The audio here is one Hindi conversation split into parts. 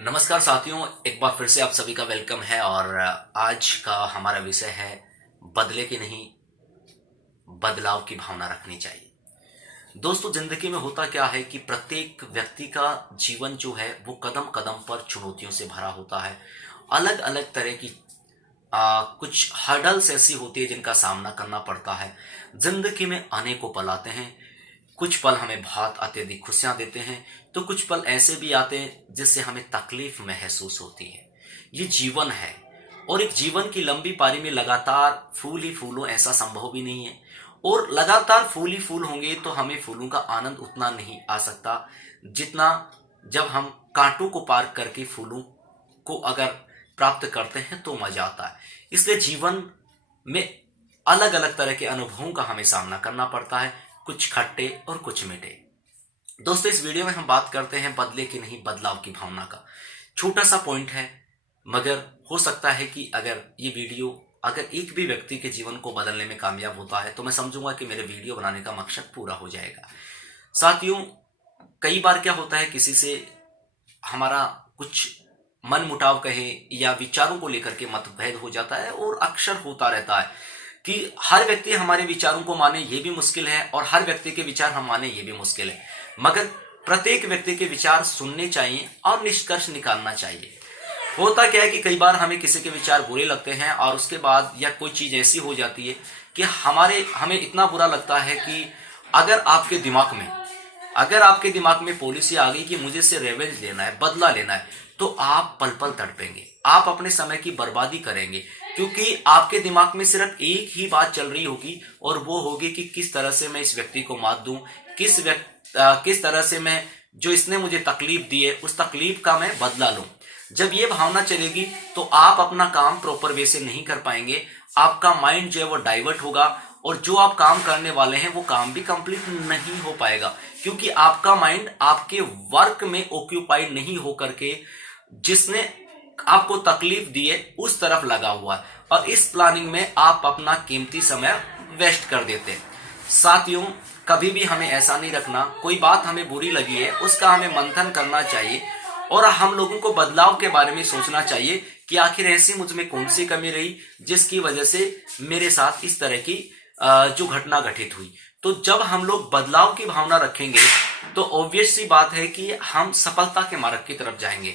नमस्कार साथियों, एक बार फिर से आप सभी का वेलकम है। और आज का हमारा विषय है बदले की नहीं, बदलाव की भावना रखनी चाहिए। दोस्तों, जिंदगी में होता क्या है कि प्रत्येक व्यक्ति का जीवन जो है वो कदम कदम पर चुनौतियों से भरा होता है। अलग अलग तरह की कुछ हर्डल्स ऐसी होती है जिनका सामना करना पड़ता है। जिंदगी में अनेकों पल आते हैं। कुछ पल हमें बहुत अत्यधिक खुशियां देते हैं, तो कुछ पल ऐसे भी आते हैं जिससे हमें तकलीफ महसूस होती है। ये जीवन है, और एक जीवन की लंबी पारी में लगातार फूल ही फूल हो ऐसा संभव भी नहीं है। और लगातार फूल ही फूल होंगे तो हमें फूलों का आनंद उतना नहीं आ सकता जितना जब हम कांटों को पार करके फूलों को अगर प्राप्त करते हैं तो मजा आता है। इसलिए जीवन में अलग अलग तरह के अनुभवों का हमें सामना करना पड़ता है, कुछ खट्टे और कुछ मीठे। दोस्तों, इस वीडियो में हम बात करते हैं बदले की नहीं, बदलाव की भावना का। छोटा सा पॉइंट है, मगर हो सकता है कि अगर ये वीडियो अगर एक भी व्यक्ति के जीवन को बदलने में कामयाब होता है तो मैं समझूंगा कि मेरे वीडियो बनाने का मकसद पूरा हो जाएगा। साथियों, कई बार क्या होता है, किसी से हमारा कुछ मन मुटाव कहे या विचारों को लेकर के मतभेद हो जाता है, और अक्सर होता रहता है कि हर व्यक्ति हमारे विचारों को माने ये भी मुश्किल है, और हर व्यक्ति के विचार हम माने ये भी मुश्किल है। मगर प्रत्येक व्यक्ति के विचार सुनने चाहिए और निष्कर्ष निकालना चाहिए। होता क्या है कि कई बार हमें किसी के विचार बुरे लगते हैं, और उसके बाद या कोई चीज ऐसी हो जाती है कि हमें इतना बुरा लगता है कि अगर आपके दिमाग में पॉलिसी आ गई कि मुझे इससे रेवेंज लेना है, बदला लेना है, तो आप पल पल तड़पेंगे, आप अपने समय की बर्बादी करेंगे, क्योंकि आपके दिमाग में सिर्फ एक ही बात चल रही होगी, और वो होगी कि किस तरह से मैं इस व्यक्ति को मात दूं, किस तरह से मैं जो इसने मुझे तकलीफ दी है उस तकलीफ का मैं बदला लूं। जब ये भावना चलेगी तो आप अपना काम प्रॉपर वे से नहीं कर पाएंगे, आपका माइंड जो है वो डाइवर्ट होगा, और जो आप काम करने वाले हैं वो काम भी कंप्लीट नहीं हो पाएगा, क्योंकि आपका माइंड आपके वर्क में ऑक्यूपाइड नहीं होकर के जिसने आपको तकलीफ दी है उस तरफ लगा हुआ है, और इस प्लानिंग में आप अपना कीमती समय वेस्ट कर देते हैं। साथियों, कभी भी हमें ऐसा नहीं रखना, कोई बात हमें बुरी लगी है उसका हमें मंथन करना चाहिए, और हम लोगों को बदलाव के बारे में सोचना चाहिए कि आखिर ऐसी मुझ में कौन सी कमी रही जिसकी वजह से मेरे साथ इस तरह की जो घटना घटित हुई। तो जब हम लोग बदलाव की भावना रखेंगे तो ऑब्वियस सी बात है कि हम सफलता के मार्ग की तरफ जाएंगे।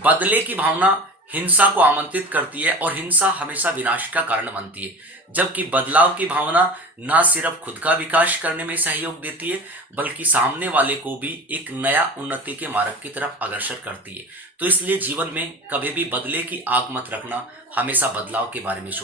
बदले की भावना हिंसा को आमंत्रित करती है, और हिंसा हमेशा विनाश का कारण बनती है, जबकि बदलाव की भावना ना सिर्फ खुद का विकास करने में सहयोग देती है बल्कि सामने वाले को भी एक नया उन्नति के मार्ग की तरफ अग्रसर करती है। तो इसलिए जीवन में कभी भी बदले की आग मत रखना, हमेशा बदलाव के बारे में सोचना।